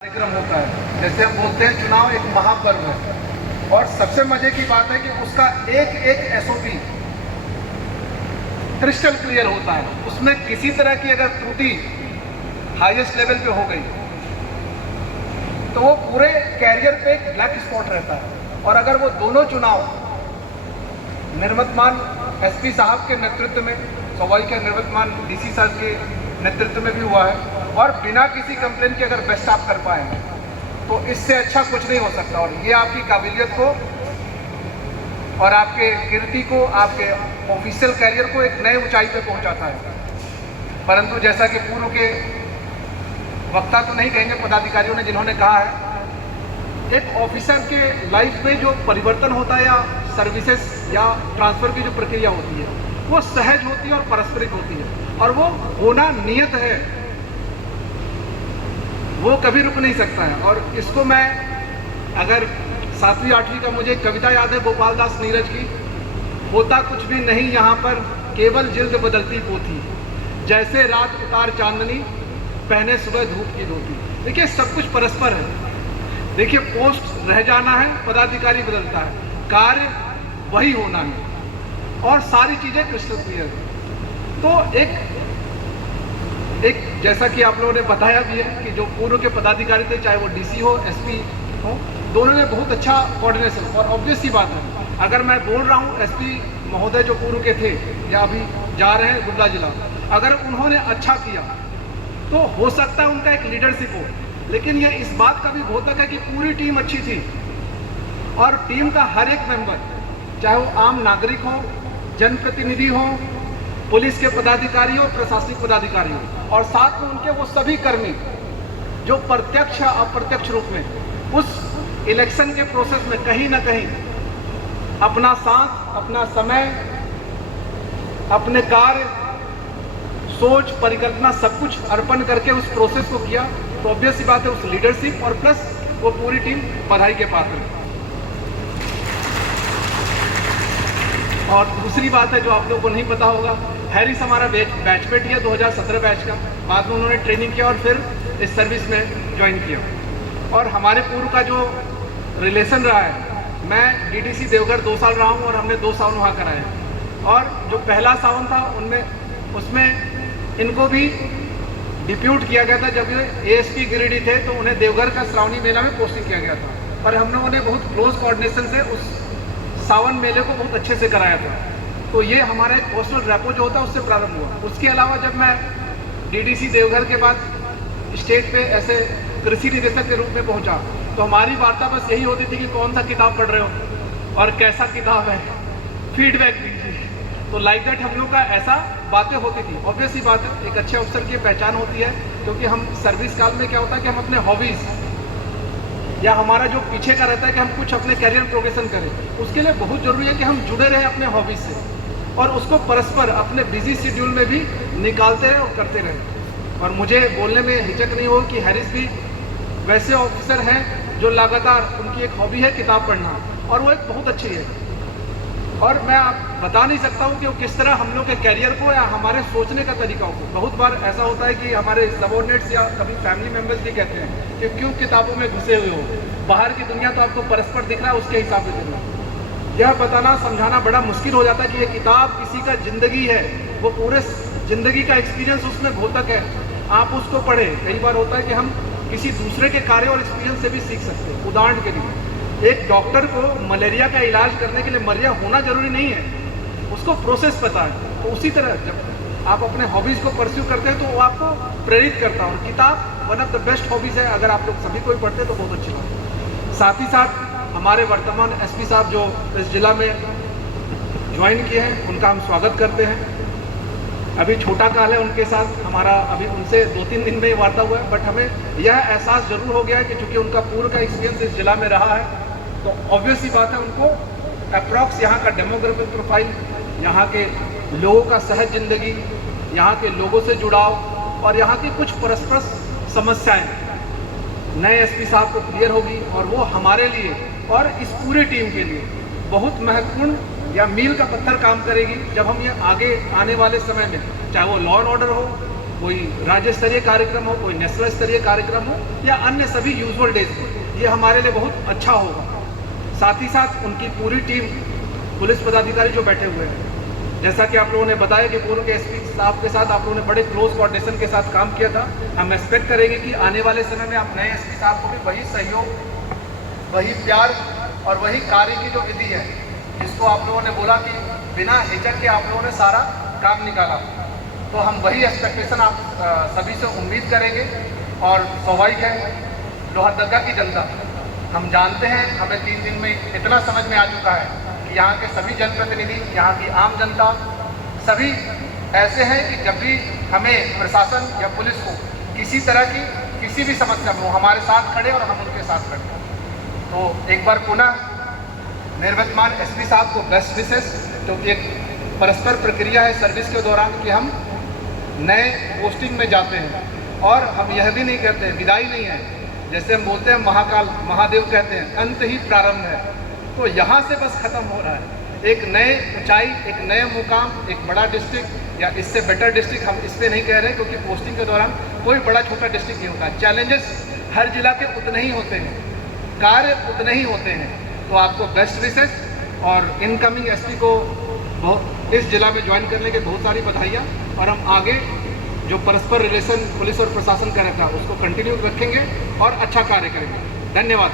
कार्यक्रम होता है। जैसे हम बोलते हैं चुनाव एक महापर्व है और सबसे मजे की बात है कि उसका एक एक एसओपी क्रिस्टल क्लियर होता है। उसमें किसी तरह की अगर त्रुटि हाईएस्ट लेवल पे हो गई तो वो पूरे कैरियर पे एक ब्लैक स्पॉट रहता है। और अगर वो दोनों चुनाव निर्वतमान एसपी साहब के नेतृत्व में, सवाई के निर्वतमान डीसी साहब के नेतृत्व में भी हुआ है और बिना किसी कंप्लेन के अगर बेस्ट आप कर पाए तो इससे अच्छा कुछ नहीं हो सकता। और ये आपकी काबिलियत को और आपके कीर्ति को, आपके ऑफिशियल कैरियर को एक नए ऊंचाई पे पहुंचाता है। परंतु जैसा कि पूर्व के वक्ता तो नहीं कहेंगे, पदाधिकारियों ने जिन्होंने कहा है, एक ऑफिसर के लाइफ में जो परिवर्तन होता है या सर्विसेज या ट्रांसफर की जो प्रक्रिया होती है वो सहज होती है और पारस्परिक होती है और वो होना नियत है, वो कभी रुक नहीं सकता है। और इसको मैं अगर 7वीं 8वीं का मुझे कविता याद है गोपाल दास नीरज की, होता कुछ भी नहीं यहाँ पर केवल जिल्द बदलती पोथी, जैसे रात उतार चांदनी पहने सुबह धूप की धोती। देखिए सब कुछ परस्पर है। देखिए पोस्ट रह जाना है, पदाधिकारी बदलता है, कार्य वही होना है और सारी चीजें क्रिस्टल क्लियर है। तो एक जैसा कि आप लोगों ने बताया भी है कि जो पूर्व के पदाधिकारी थे, चाहे वो डीसी हो, एसपी हो, दोनों ने बहुत अच्छा कोऑर्डिनेशन। और ऑब्वियस सी बात है, अगर मैं बोल रहा हूँ एसपी महोदय जो पूर्व के थे या अभी जा रहे हैं गुड्डा जिला, अगर उन्होंने अच्छा किया तो हो सकता है उनका एक लीडरशिप हो, लेकिन यह इस बात का भी द्योतक है कि पूरी टीम अच्छी थी और टीम का हर एक मेंबर, चाहे वो आम नागरिक हो, जनप्रतिनिधि हो, पुलिस के पदाधिकारी हो, प्रशासनिक पदाधिकारी हो, और साथ में उनके वो सभी कर्मी जो प्रत्यक्ष या अप्रत्यक्ष रूप में उस इलेक्शन के प्रोसेस में कहीं ना कहीं अपना साथ, अपना समय, अपने कार्य, सोच, परिकल्पना सब कुछ अर्पण करके उस प्रोसेस को किया। तो ऑब्वियस सी बात है उस लीडरशिप और प्लस वो पूरी टीम बधाई के पात्र है। और दूसरी बात है जो आप लोगों को नहीं पता होगा, हैरिस हमारा बैचमेट ही है 2017 बैच का, बाद में उन्होंने ट्रेनिंग किया और फिर इस सर्विस में ज्वाइन किया। और हमारे पूर्व का जो रिलेशन रहा है, मैं डीडीसी देवघर 2 साल रहा हूँ और हमने 2 सावन वहाँ कराया। और जो पहला सावन था उसमें इनको भी डिप्यूट किया गया था। जब ये एएसपी गिरिडीह थे तो उन्हें देवघर का श्रावणी मेला में पोस्टिंग किया गया था, पर हम लोगों ने बहुत क्लोज कोऑर्डिनेशन से उस सावन मेले को बहुत अच्छे से कराया था। तो ये हमारा एक पर्सनल रैपो जो होता है उससे प्रारंभ हुआ। उसके अलावा जब मैं डीडीसी देवघर के बाद स्टेट पे ऐसे कृषि निदेशक के रूप में पहुंचा तो हमारी वार्ता बस यही होती थी कि कौन सा किताब पढ़ रहे हो और कैसा किताब है, फीडबैक दीजिए। तो लाइक दैट हम लोग का ऐसा बातें होती थी। ऑब्वियस ही बात है, एक अच्छे अफसर की पहचान होती है, क्योंकि हम सर्विस काल में क्या होता है कि हम अपने हॉबीज या हमारा जो पीछे का रहता है कि हम कुछ अपने कैरियर प्रोग्रेशन करें, उसके लिए बहुत जरूरी है कि हम जुड़े रहें अपने हॉबीज से और उसको परस्पर अपने बिजी शेड्यूल में भी निकालते रहें और करते रहें। और मुझे बोलने में हिचक नहीं हो कि हैरिस भी वैसे ऑफिसर हैं जो लगातार, उनकी एक हॉबी है किताब पढ़ना और वो एक बहुत अच्छी है। और मैं आप बता नहीं सकता हूँ कि वो किस तरह हम लोग के कैरियर को या हमारे सोचने का तरीका हो। बहुत बार ऐसा होता है कि हमारे सबऑर्डिनेट्स या कभी फैमिली मेम्बर्स भी कहते हैं कि क्यों किताबों में घुसे हुए हो, बाहर की दुनिया तो आपको परस्पर दिख रहा है, उसके हिसाब से चलना। यह बताना समझाना बड़ा मुश्किल हो जाता है कि ये किताब किसी का जिंदगी है, वो पूरे जिंदगी का एक्सपीरियंस उसमें घोतक है, आप उसको पढ़े। कई बार होता है कि हम किसी दूसरे के कार्य और एक्सपीरियंस से भी सीख सकते हैं। उदाहरण के लिए एक डॉक्टर को मलेरिया का इलाज करने के लिए मलेरिया होना जरूरी नहीं है, उसको प्रोसेस पता है। तो उसी तरह जब आप अपने हॉबीज़ को परस्यू करते हैं तो वो आपको प्रेरित करता है। और किताब one of the best hobbies है, अगर आप लोग सभी कोई पढ़ते हैं तो बहुत अच्छी बात है। साथ ही साथ हमारे वर्तमान एसपी साहब जो इस जिला में ज्वाइन किए हैं, उनका हम स्वागत करते हैं। अभी छोटा काल है उनके साथ हमारा, अभी उनसे 2-3 दिन में वार्ता हुआ है, बट हमें यह एहसास जरूर हो गया है कि चूँकि उनका पूर्व का एक्सपीरियंस इस जिला में रहा है तो ऑब्वियस ही बात है उनको अप्रॉक्स यहाँ का डेमोग्राफिक प्रोफाइल, यहाँ के लोगों का सहज जिंदगी, यहाँ के लोगों से जुड़ाव और यहाँ की कुछ परस्पर समस्याएं नए एसपी साहब को क्लियर होगी और वो हमारे लिए और इस पूरी टीम के लिए बहुत महत्वपूर्ण या मील का पत्थर काम करेगी। जब हम ये आगे आने वाले समय में, चाहे वो लॉ एंड ऑर्डर हो, कोई राज्य स्तरीय कार्यक्रम हो, कोई नेशनल स्तरीय कार्यक्रम हो या अन्य सभी यूजुअल डेज हो, ये हमारे लिए बहुत अच्छा होगा। साथ ही साथ उनकी पूरी टीम पुलिस पदाधिकारी जो बैठे हुए हैं, जैसा कि आप लोगों ने बताया कि पूर्व के एसपी साहब के साथ आप लोगों ने बड़े क्लोज कोऑर्डिनेशन के साथ काम किया था। हम एक्सपेक्ट करेंगे कि आने वाले समय में आप नए एसपी साहब को भी वही सहयोग, वही प्यार और वही कार्य की जो विधि है, जिसको आप लोगों ने बोला कि बिना हिचक के आप लोगों ने सारा काम निकाला, तो हम वही एक्सपेक्टेशन आप सभी से उम्मीद करेंगे। और स्वाभाविक है, लोहरदगा की जनता, हम जानते हैं, हमें 3 दिन में इतना समझ में आ चुका है कि यहाँ के सभी जनप्रतिनिधि, यहाँ की आम जनता सभी ऐसे हैं कि जब भी हमें प्रशासन या पुलिस को किसी तरह की किसी भी समस्या में वो हमारे साथ खड़े और हम उनके साथ खड़े। तो एक बार पुनः निर्वतमान एसपी साहब को बेस्ट विशेष, क्योंकि एक परस्पर प्रक्रिया है सर्विस के दौरान कि हम नए पोस्टिंग में जाते हैं और हम यह भी नहीं कहते हैं, विदाई नहीं है, जैसे हम बोलते हैं महाकाल महादेव कहते हैं, अंत ही प्रारंभ है। तो यहाँ से बस ख़त्म हो रहा है, एक नए ऊंचाई, एक नए मुकाम, एक बड़ा डिस्ट्रिक्ट या इससे बेटर डिस्ट्रिक्ट हम इस पर नहीं कह रहे, क्योंकि पोस्टिंग के दौरान कोई बड़ा छोटा डिस्ट्रिक्ट नहीं होता। चैलेंजेस हर जिला के उतने ही होते हैं, कार्य उतने ही होते हैं। तो आपको बेस्ट विशेष और इनकमिंग एसपी को बहुत इस जिला में ज्वाइन करने के बहुत सारी बधाइयाँ। और हम आगे जो परस्पर रिलेशन पुलिस और प्रशासन का रहता है उसको कंटिन्यू रखेंगे और अच्छा कार्य करेंगे। धन्यवाद।